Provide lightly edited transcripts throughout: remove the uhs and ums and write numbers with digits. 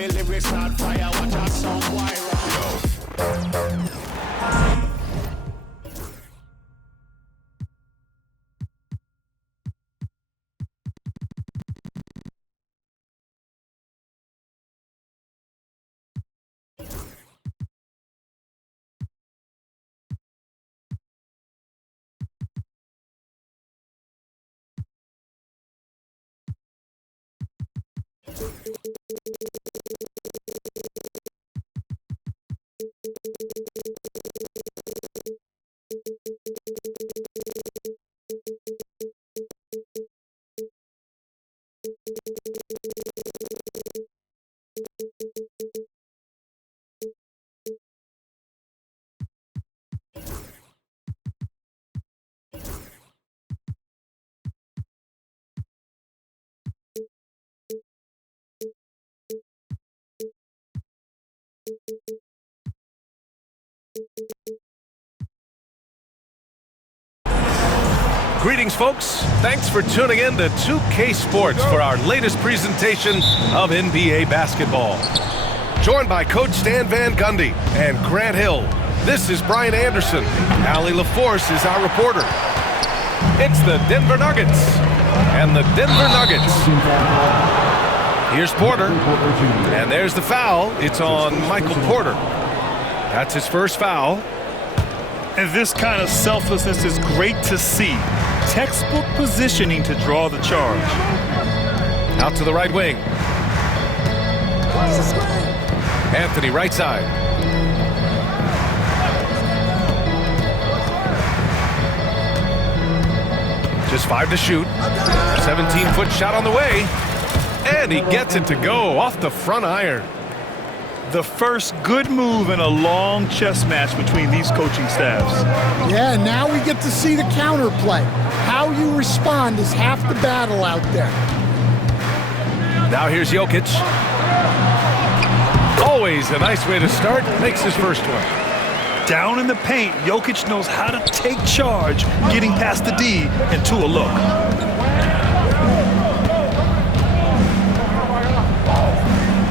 me lyrics start fire, watch out some viral. Greetings, folks. Thanks for tuning in to 2K Sports for our latest presentation of NBA basketball. Joined by Coach Stan Van Gundy and Grant Hill, this is Brian Anderson. Allie LaForce is our reporter. It's the Denver Nuggets and the Denver Nuggets. Here's Porter, and there's the foul. It's on Michael Porter. That's his first foul. And this kind of selflessness is great to see. Textbook positioning to draw the charge. Out to the right wing. Anthony, right side. Just 5 to shoot. 17-foot shot on the way. And he gets it to go off the front iron. The first good move in a long chess match between these coaching staffs. Yeah, now we get to see the counterplay. How you respond is half the battle out there. Now here's Jokic. Always a nice way to start. Makes his first one. Down in the paint, Jokic knows how to take charge, getting past the D into a look.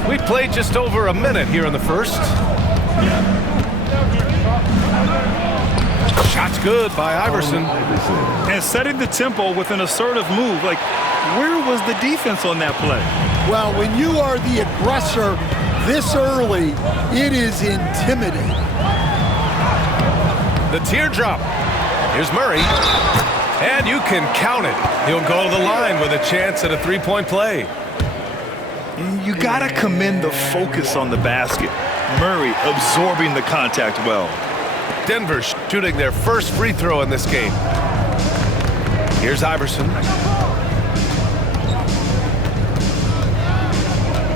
We played just over a minute here in the first. Shot's good by Iverson. And setting the tempo with an assertive move. Like, where was the defense on that play? Well, when you are the aggressor this early, it is intimidating. The teardrop. Here's Murray. And you can count it. He'll go to the line with a chance at a three-point play. You gotta commend the focus on the basket. Murray absorbing the contact well. Denver shooting their first free throw in this game. Here's Iverson.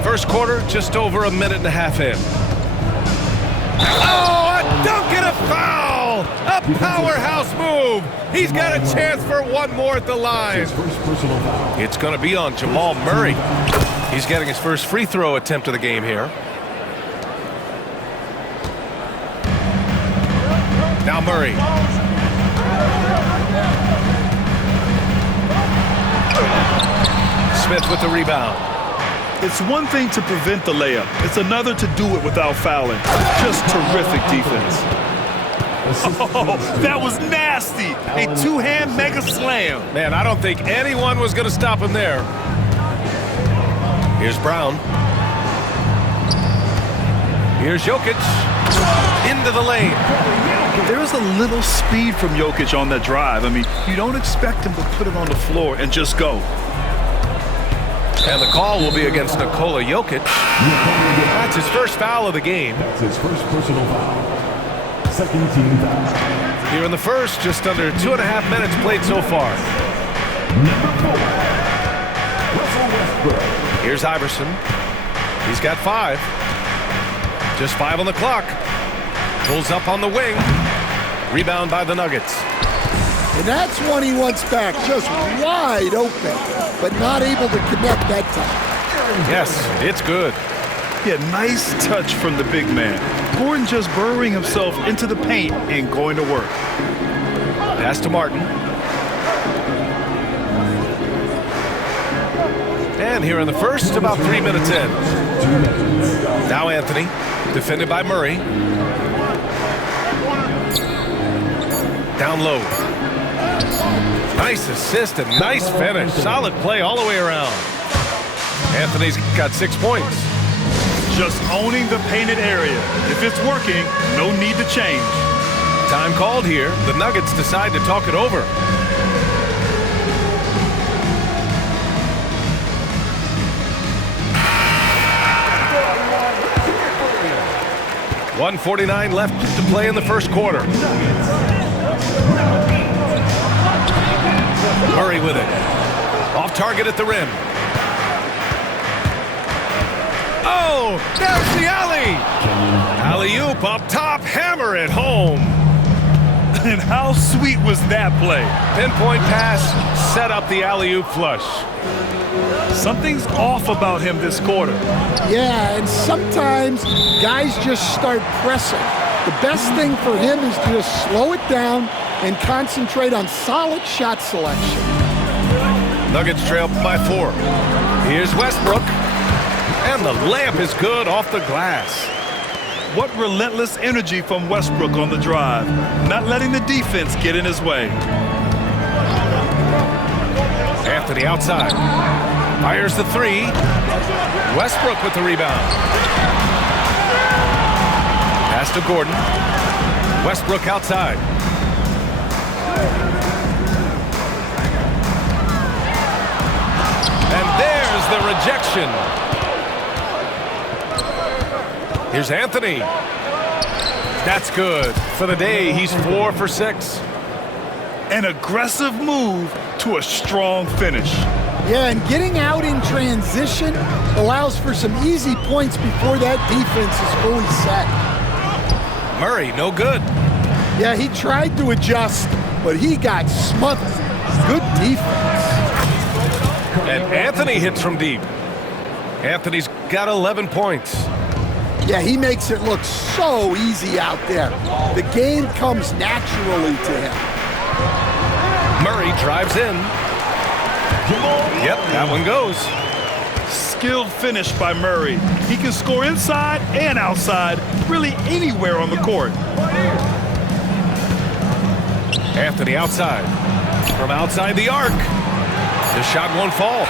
First quarter, just over a minute and a half in. Oh, a dunk and a foul! A powerhouse move! He's got a chance for one more at the line. It's gonna be on Jamal Murray. He's getting his first free throw attempt of the game here. Now Murray. Smith with the rebound. It's one thing to prevent the layup. It's another to do it without fouling. Just terrific defense. Oh, that was nasty. A two-hand mega slam. Man, I don't think anyone was going to stop him there. Here's Brown. Here's Jokic. Into the lane. There's a little speed from Jokic on that drive. I mean, you don't expect him to put it on the floor and just go. And the call will be against Nikola Jokic. That's his first foul of the game. That's his first personal foul. Second team foul. Here in the first, just under 2.5 minutes played so far. Number 4, Russell Westbrook. Here's Iverson. He's got 5. Just 5 on the clock. Pulls up on the wing. Rebound by the Nuggets. And that's one he wants back, just wide open, but not able to connect that time. Yes, it's good. Yeah, nice touch from the big man. Gordon just burrowing himself into the paint and going to work. Pass to Martin. And here in the first, about 3 minutes in. 2 minutes. Now Anthony, defended by Murray. Down low. Nice assist and nice finish. Solid play all the way around. Anthony's got 6 points. Just owning the painted area. If it's working, no need to change. Time called here. The Nuggets decide to talk it over. .149 left to play in the first quarter. Murray with it. Off target at the rim. Oh, there's the alley. Alley-oop up top, hammer it home. And how sweet was that play? Pinpoint pass, set up the alley-oop flush. Something's off about him this quarter. Yeah, and sometimes guys just start pressing. The best thing for him is to just slow it down and concentrate on solid shot selection. Nuggets trail by 4. Here's Westbrook. And the layup is good off the glass. What relentless energy from Westbrook on the drive. Not letting the defense get in his way. Anthony outside. Fires the 3. Westbrook with the rebound. Pass to Gordon. Westbrook outside. And there's the rejection. Here's Anthony. That's good. For the day, he's 4 for 6. An aggressive move to a strong finish. Yeah, and getting out in transition allows for some easy points before that defense is fully set. Murray, no good. Yeah, he tried to adjust, but he got smothered. Good defense. And Anthony hits from deep. Anthony's got 11 points. Yeah, he makes it look so easy out there. The game comes naturally to him. Murray drives in. Yep, that one goes. Skilled finish by Murray. He can score inside and outside, really anywhere on the court. Anthony outside. From outside the arc. The shot won't fall.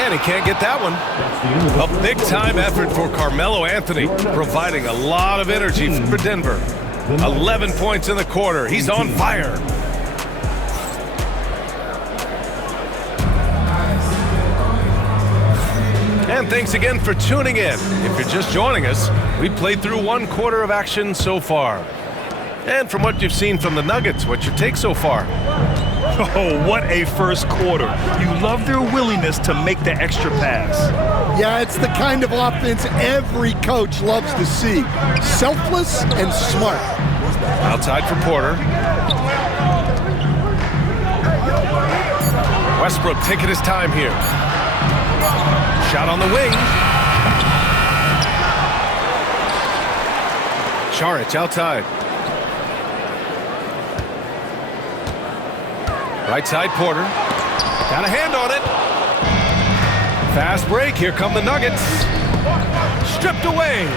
And he can't get that one. A big-time effort for Carmelo Anthony, providing a lot of energy for Denver. 11 points in the quarter. He's on fire. And thanks again for tuning in. If you're just joining us, we played through 1 quarter of action so far. And from what you've seen from the Nuggets, what's your take so far? Oh, what a first quarter. You love their willingness to make the extra pass. Yeah, it's the kind of offense every coach loves to see. Selfless and smart. Outside for Porter. Westbrook taking his time here. Shot on the wing. Saric outside. Right side, Porter. Got a hand on it. Fast break. Here come the Nuggets. Stripped away.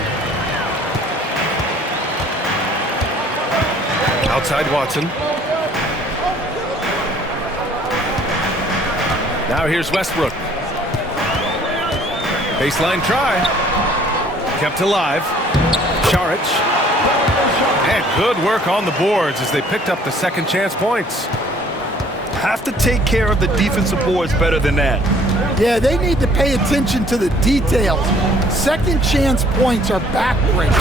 Outside Watson. Now here's Westbrook. Baseline try. Kept alive. Saric. And good work on the boards as they picked up the second chance points. Have to take care of the defensive boards better than that. Yeah, they need to pay attention to the details. Second chance points are backbreakers.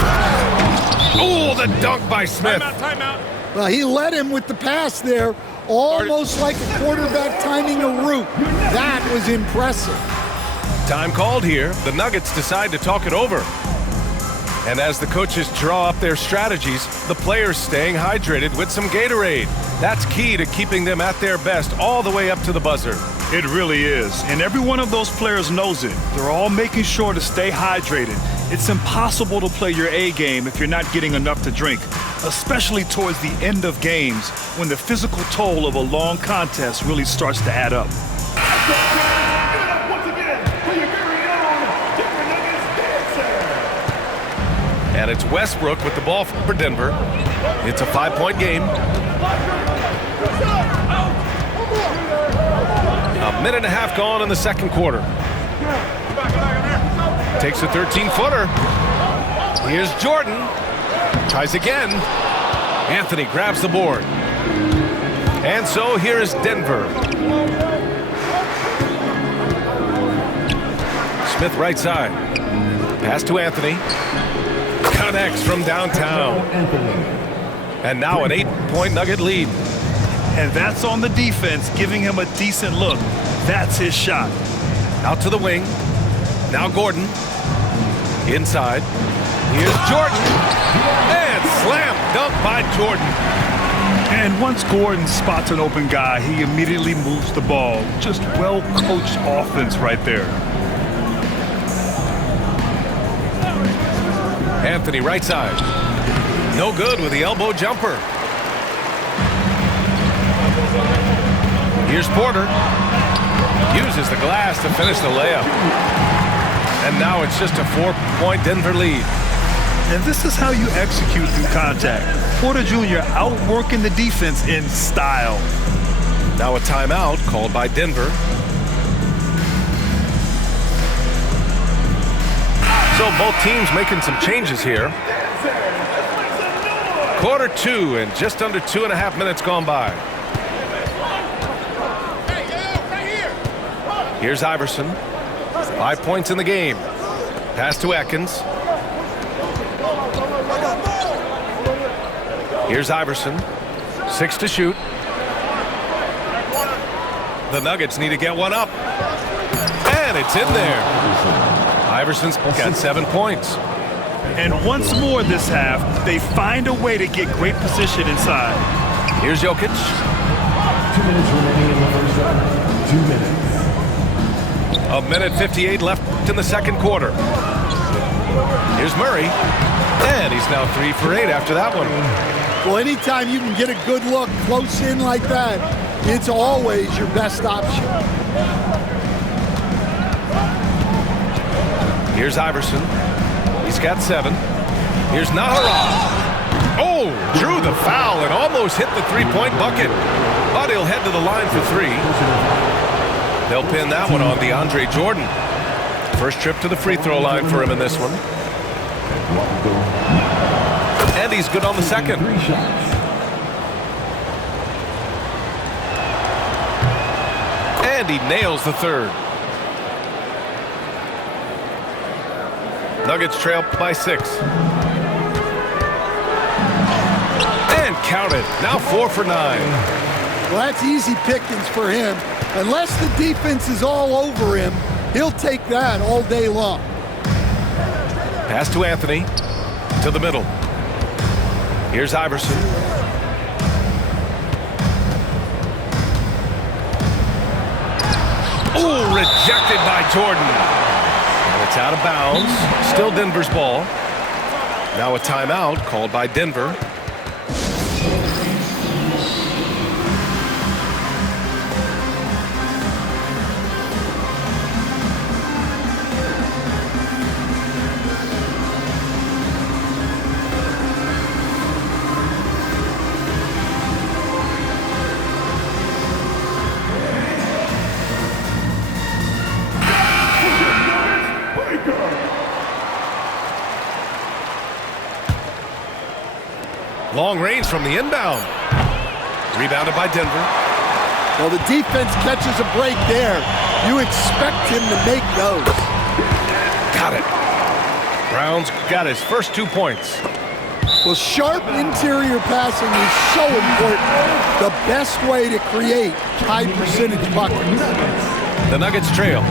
Oh, the dunk by Smith. Timeout. Well, he led him with the pass there, almost like a quarterback timing a route. That was impressive. Time called here. The Nuggets decide to talk it over. And as the coaches draw up their strategies, the players staying hydrated with some Gatorade. That's key to keeping them at their best all the way up to the buzzer. It really is. And every one of those players knows it. They're all making sure to stay hydrated. It's impossible to play your A game if you're not getting enough to drink, especially towards the end of games when the physical toll of a long contest really starts to add up. And it's Westbrook with the ball for Denver. It's a 5-point game. A minute and a half gone in the second quarter. Takes a 13-footer. Here's Jordan. Tries again. Anthony grabs the board. And so here is Denver. Smith right side. Pass to Anthony. Connects from downtown. And now an 8-point Nugget lead. And that's on the defense, giving him a decent look. That's his shot. Out to the wing. Now Gordon. Inside. Here's Jordan. And slam dunk by Jordan. And once Gordon spots an open guy, he immediately moves the ball. Just well-coached offense right there. Anthony right side. No good with the elbow jumper. Here's Porter. Uses the glass to finish the layup. And now it's just a 4-point Denver lead. And this is how you execute through contact. Porter Jr. outworking the defense in style. Now a timeout called by Denver. So both teams making some changes here. Quarter 2 and just under 2.5 minutes gone by. Here's Iverson. 5 points in the game. Pass to Atkins. Here's Iverson. 6 to shoot. The Nuggets need to get one up. And it's in there. Iverson's got 7 points. And once more this half, they find a way to get great position inside. Here's Jokic. 2 minutes remaining in the first half. 2 minutes. A minute 58 left in the second quarter. Here's Murray. And he's now 3 for 8 after that one. Well, anytime you can get a good look close in like that, it's always your best option. Here's Iverson. He's got 7. Here's Naharov. Oh, drew the foul and almost hit the 3-point bucket. But he'll head to the line for 3. They'll pin that one on DeAndre Jordan. First trip to the free throw line for him in this one. And he's good on the second. 3 shots. And he nails the third. Nuggets trail by 6. And counted. Now 4 for 9. Well, that's easy pickings for him. Unless the defense is all over him, he'll take that all day long. Pass to Anthony. To the middle. Here's Iverson. Ooh, rejected by Jordan. And it's out of bounds. Still Denver's ball. Now a timeout called by Denver. Long range from the inbound. Rebounded by Denver. Well, the defense catches a break there. You expect him to make those. Got it. Brown's got his first 2 points. Well, sharp interior passing is so important. The best way to create high percentage buckets. The Nuggets trail.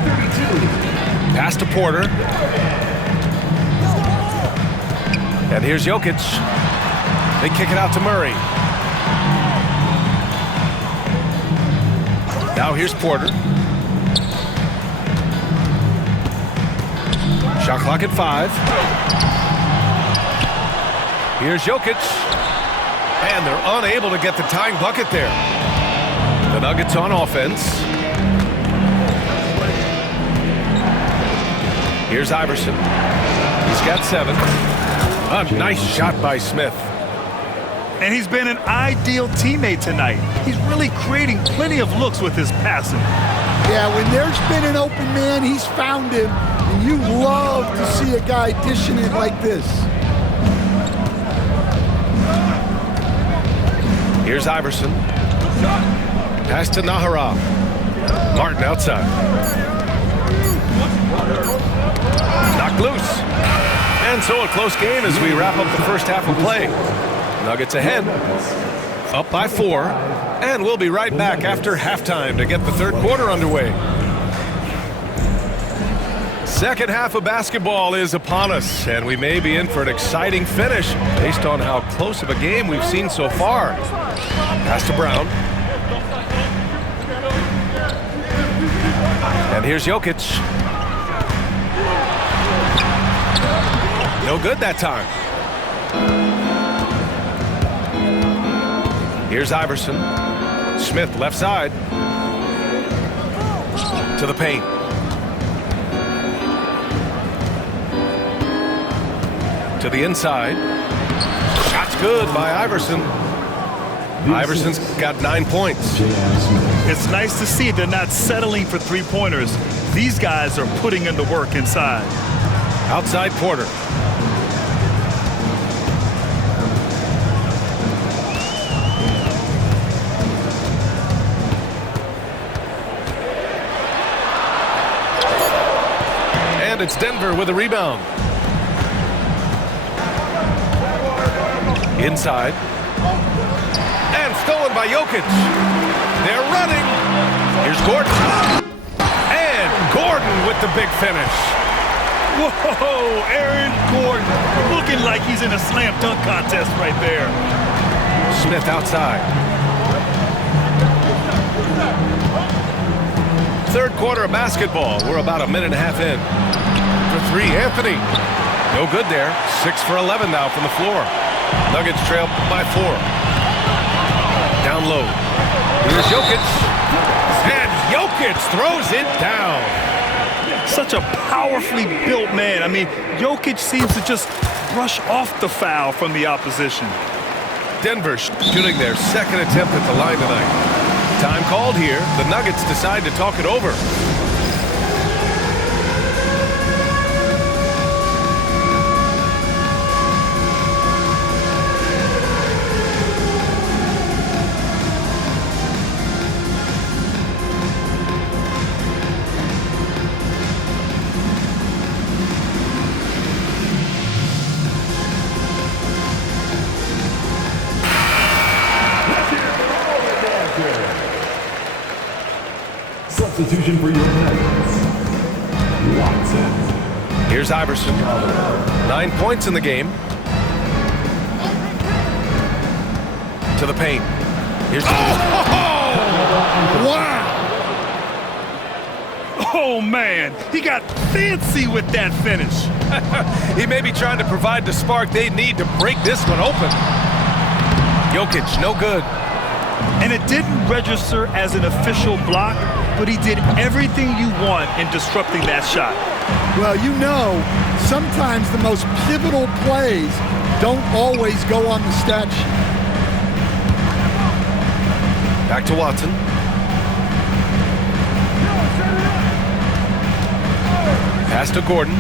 Pass to Porter. And here's Jokic. They kick it out to Murray. Now here's Porter. Shot clock at 5. Here's Jokic. And they're unable to get the tying bucket there. The Nuggets on offense. Here's Iverson. He's got 7. A nice shot by Smith. And he's been an ideal teammate tonight. He's really creating plenty of looks with his passing. Yeah, when there's been an open man, he's found him. And you love to see a guy dishing it like this. Here's Iverson. Pass to Nahara. Martin outside. Knocked loose. And so a close game as we wrap up the first half of play. Nuggets ahead, up by 4, and we'll be right back after halftime to get the third quarter underway. Second half of basketball is upon us, and we may be in for an exciting finish based on how close of a game we've seen so far. Pass to Brown. And here's Jokic. No good that time. Here's Iverson. Smith left side. To the paint. To the inside. Shot's good by Iverson. Iverson's got 9 points. It's nice to see they're not settling for three-pointers. These guys are putting in the work inside. Outside Porter. And it's Denver with a rebound. Inside. And stolen by Jokic. They're running. Here's Gordon. And Gordon with the big finish. Whoa, Aaron Gordon looking like he's in a slam dunk contest right there. Smith outside. Third quarter of basketball. We're about a minute and a half in. For 3, Anthony. No good there. 6 for 11 now from the floor. Nuggets trail by 4. Down low. Here's Jokic. And Jokic throws it down. Such a powerfully built man. I mean, Jokic seems to just brush off the foul from the opposition. Denver shooting their second attempt at the line tonight. Time called here. The Nuggets decide to talk it over. Substitution for your Nuggets. Watson. Here's Iverson. 9 points in the game. To the paint. Here's Wow! Oh, man, he got fancy with that finish. He may be trying to provide the spark they need to break this one open. Jokic, no good. And it didn't register as an official block, but he did everything you want in disrupting that shot. Well, you know, sometimes the most pivotal plays don't always go on the stat sheet. Back to Watson. Pass to Gordon.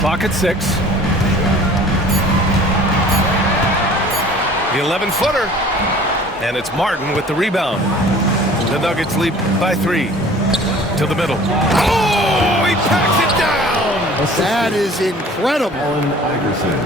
Clock at 6. The 11-footer. And it's Martin with the rebound. The Nuggets lead by 3. To the middle. Oh, he packs it down! That is incredible. Allen Iverson.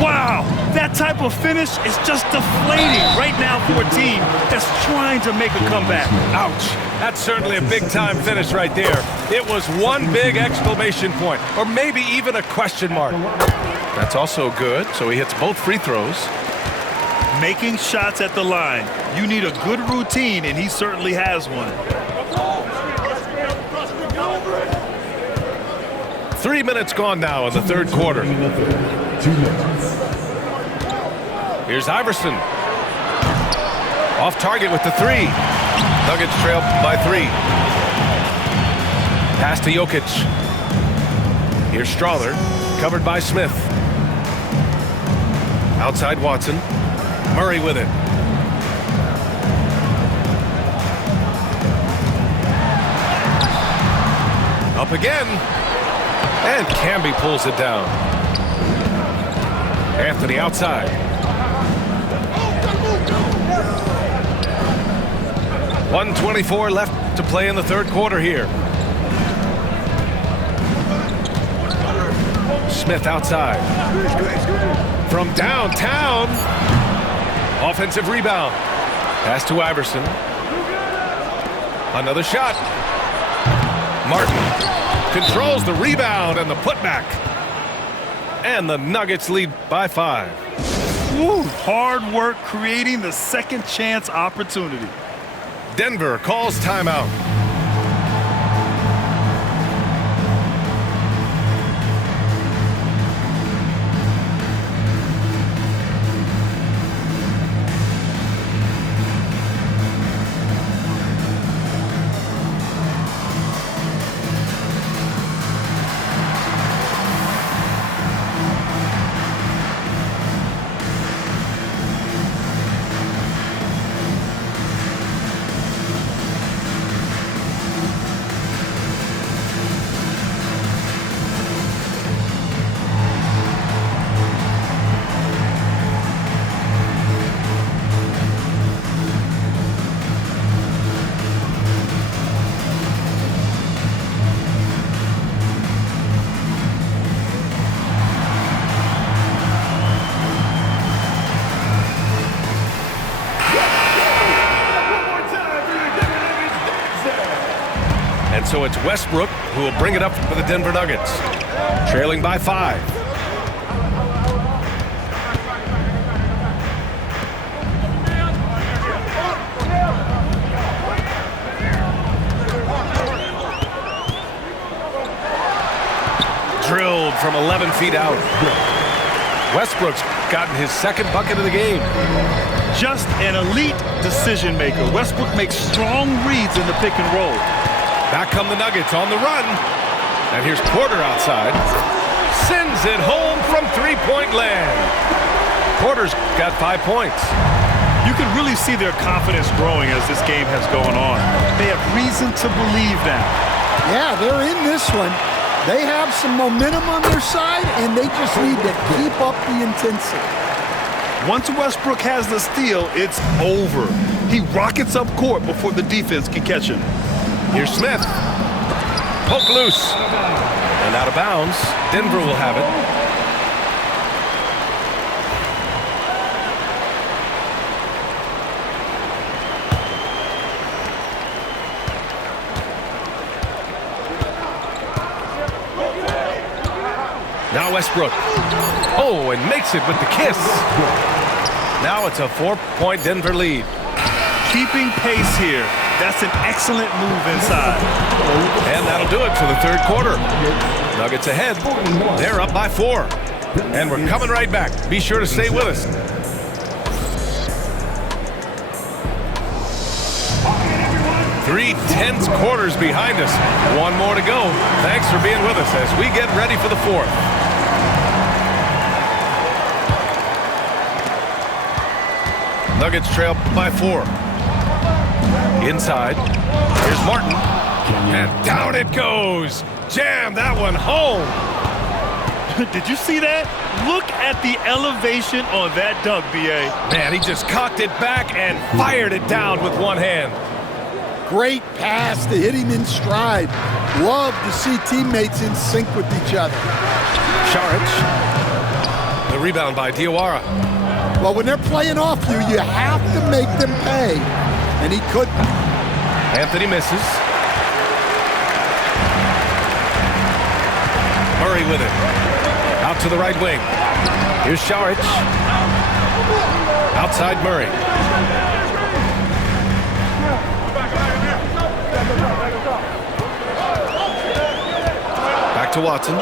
Wow, that type of finish is just deflating right now for a team that's trying to make a comeback. Ouch. That's certainly a big-time finish right there. It was one big exclamation point, or maybe even a question mark. That's also good, so he hits both free throws. Making shots at the line. You need a good routine, and he certainly has one. 3 minutes gone now in the third quarter. 2 minutes. Here's Iverson. Off target with the 3. Nuggets trail by 3. Pass to Jokic. Here's Strawther. covered by Smith. Outside Watson. Murray with it. Up again. And Camby pulls it down. Anthony outside. .124 left to play in the third quarter here. Smith outside. From downtown. Offensive rebound. Pass to Iverson. Another shot. Martin controls the rebound and the putback. And the Nuggets lead by 5. Woo, hard work creating the second chance opportunity. Denver calls timeout. And so it's Westbrook who will bring it up for the Denver Nuggets, trailing by 5. Drilled from 11 feet out. Westbrook's gotten his second bucket of the game. Just an elite decision maker. Westbrook makes strong reads in the pick and roll. Back come the Nuggets on the run. And here's Porter outside. Sends it home from three-point land. Porter's got 5 points. You can really see their confidence growing as this game has gone on. They have reason to believe that. Yeah, they're in this one. They have some momentum on their side, and they just need to keep up the intensity. Once Westbrook has the steal, it's over. He rockets up court before the defense can catch him. Here's Smith. Poke loose. And out of bounds. Denver will have it. Now Westbrook. Oh, and makes it with the kiss. Now it's a 4-point Denver lead. Keeping pace here. That's an excellent move inside. And that'll do it for the third quarter. Nuggets ahead. They're up by 4. And we're coming right back. Be sure to stay with us. Three tense quarters behind us. One more to go. Thanks for being with us as we get ready for the fourth. Nuggets trail by 4. Inside. Here's Martin. And down it goes. Jam that one home. Did you see that? Look at the elevation on that dunk, B.A. Man, he just cocked it back and fired it down with one hand. Great pass to hit him in stride. Love to see teammates in sync with each other. Saric. The rebound by Diawara. Well, when they're playing off you, you have to make them pay. And he couldn't. Anthony misses. Murray with it. Out to the right wing. Here's Saric. Outside Murray. Back to Watson.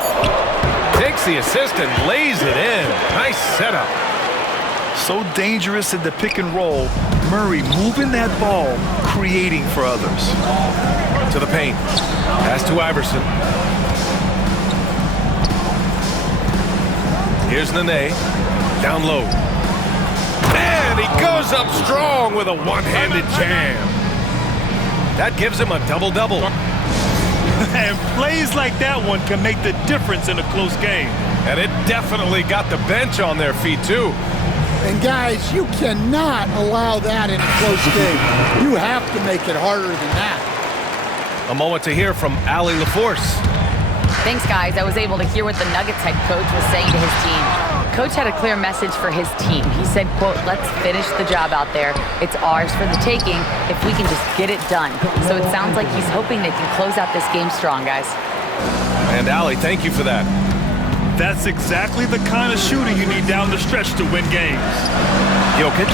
Takes the assist and lays it in. Nice setup. So dangerous in the pick and roll. Murray moving that ball, creating for others. To the paint. Pass to Iverson. Here's Nene. Down low. And he goes up strong with a one-handed jam. That gives him a double-double. And plays like that one can make the difference in a close game. And it definitely got the bench on their feet, too. And guys, you cannot allow that in a close game. You have to make it harder than that. A moment to hear from Allie LaForce. Thanks, guys. I was able to hear what the Nuggets head coach was saying to his team. Coach had a clear message for his team. He said, quote, let's finish the job out there. It's ours for the taking if we can just get it done. So it sounds like he's hoping they can close out this game strong, guys. And Allie, thank you for that. That's exactly the kind of shooting you need down the stretch to win games. Jokic.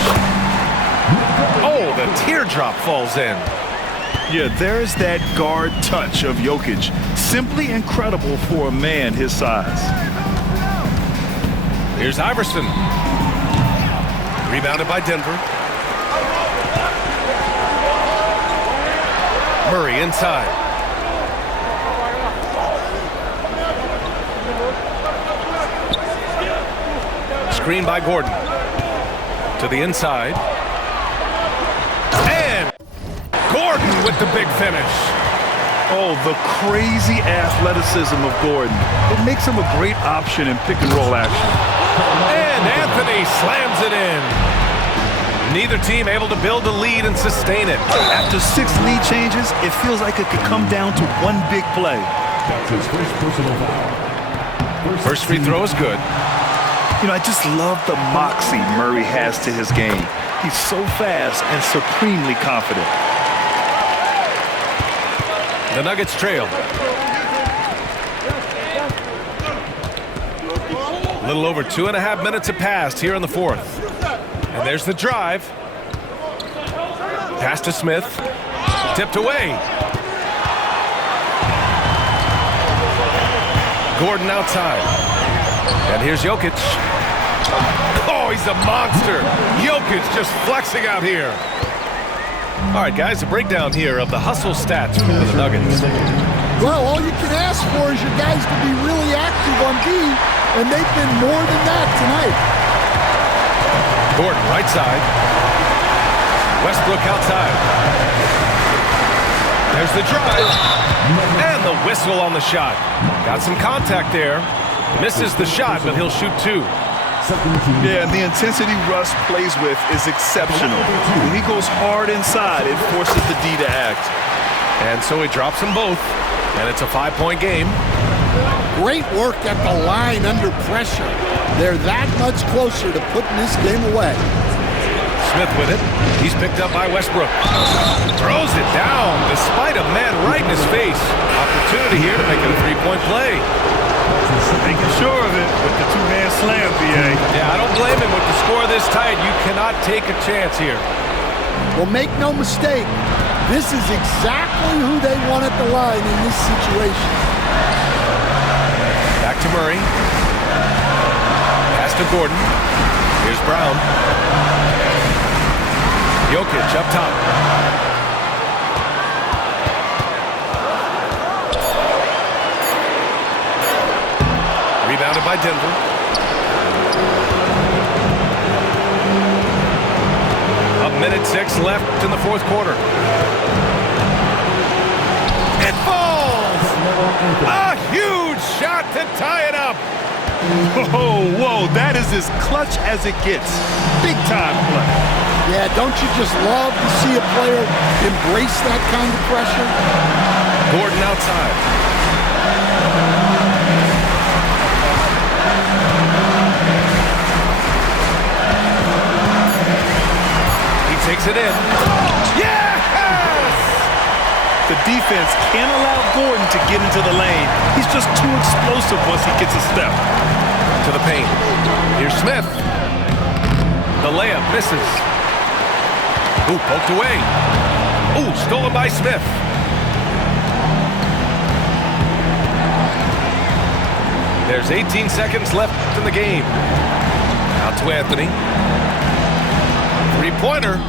Oh, the teardrop falls in. Yeah, there's that guard touch of Jokic. Simply incredible for a man his size. Here's Iverson. Rebounded by Denver. Murray inside. Screen by Gordon. To the inside. And Gordon with the big finish. Oh, the crazy athleticism of Gordon. It makes him a great option in pick-and-roll action. And Anthony slams it in. Neither team able to build a lead and sustain it. After 6 lead changes, it feels like it could come down to one big play. That's his first personal foul. First free throw is good. You know, I just love the moxie Murray has to his game. He's so fast and supremely confident. The Nuggets trail. A little over 2.5 minutes have passed here in the fourth. And there's the drive. Pass to Smith. Tipped away. Gordon outside. And here's Jokic. Oh, he's a monster. Jokic just flexing out here. All right, guys, a breakdown here of the hustle stats for the Nuggets. Well, all you can ask for is your guys to be really active on D, and they've been more than that tonight. Gordon, right side. Westbrook outside. There's the drive. And the whistle on the shot. Got some contact there. Misses the shot, but he'll shoot 2. Yeah, and the intensity Russ plays with is exceptional. When he goes hard inside, it forces the D to act. And so he drops them both, and it's a 5-point game. Great work at the line under pressure. They're that much closer to putting this game away. Smith with it. He's picked up by Westbrook. Throws it down despite a man right in his face. Opportunity here to make it a 3-point play. Making sure of it with the 2-man slam, BA. Yeah, I don't blame him with the score this tight. You cannot take a chance here. Well, make no mistake, this is exactly who they want at the line in this situation. Back to Murray. Pass to Gordon. Here's Brown. Jokic up top. Rebounded by Denver. A minute 6 left in the fourth quarter. It falls! A huge shot to tie it up. Whoa, that is as clutch as it gets. Big time play. Yeah, don't you just love to see a player embrace that kind of pressure? Gordon outside. Takes it in. Yes! The defense can't allow Gordon to get into the lane. He's just too explosive once he gets a step. To the paint. Here's Smith. The layup misses. Ooh, poked away. Ooh, stolen by Smith. There's 18 seconds left in the game. Out to Anthony. 3-pointer.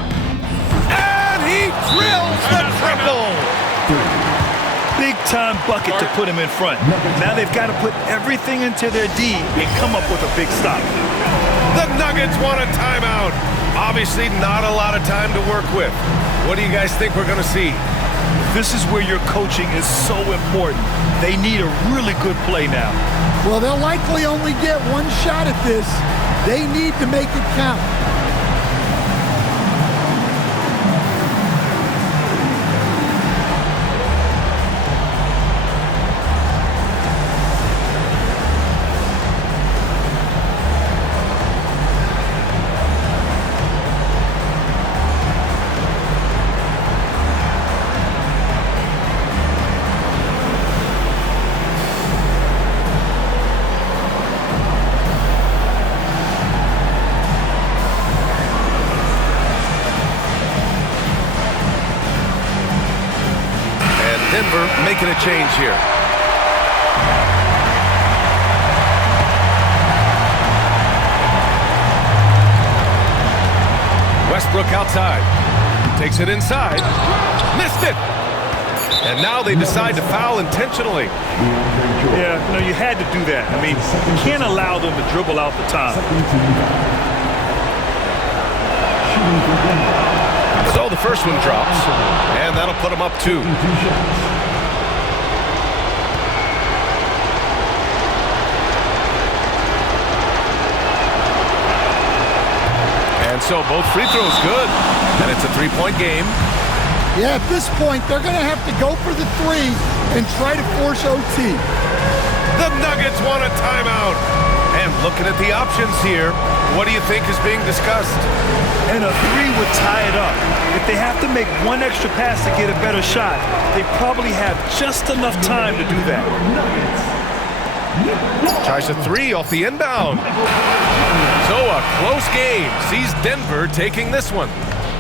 And he drills the triple. big-time bucket to put him in front. Now they've got to put everything into their D and come up with a big stop. The Nuggets want a timeout. Obviously not a lot of time to work with. What do you guys think we're going to see? This is where your coaching is so important. They need a really good play now. Well, they'll likely only get one shot at this. They need to make it count. Denver making a change here. Westbrook outside. Takes it inside. Missed it. And now they decide to foul intentionally. Yeah, no, you had to do that. I mean, you can't allow them to dribble out the time. So the first one drops, and that'll put them up 2. And so both free throws good, and it's a 3-point game. Yeah, at this point, they're going to have to go for the 3 and try to force OT. The Nuggets want a timeout. And looking at the options here, what do you think is being discussed? And a 3 would tie it up. If they have to make one extra pass to get a better shot, they probably have just enough time to do that. Tries a 3 off the inbound. So a close game sees Denver taking this one.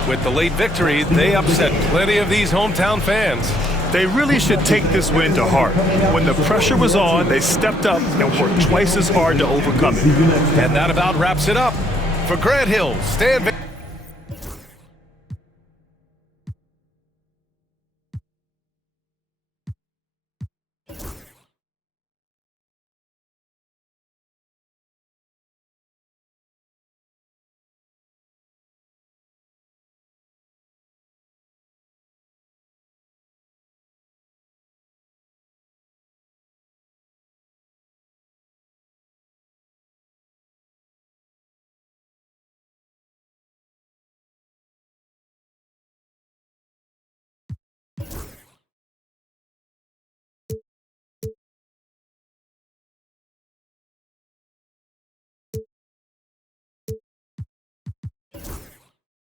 With the late victory, they upset plenty of these hometown fans. They really should take this win to heart. When the pressure was on, they stepped up and worked twice as hard to overcome it. And that about wraps it up. For Grant Hill, Stan Van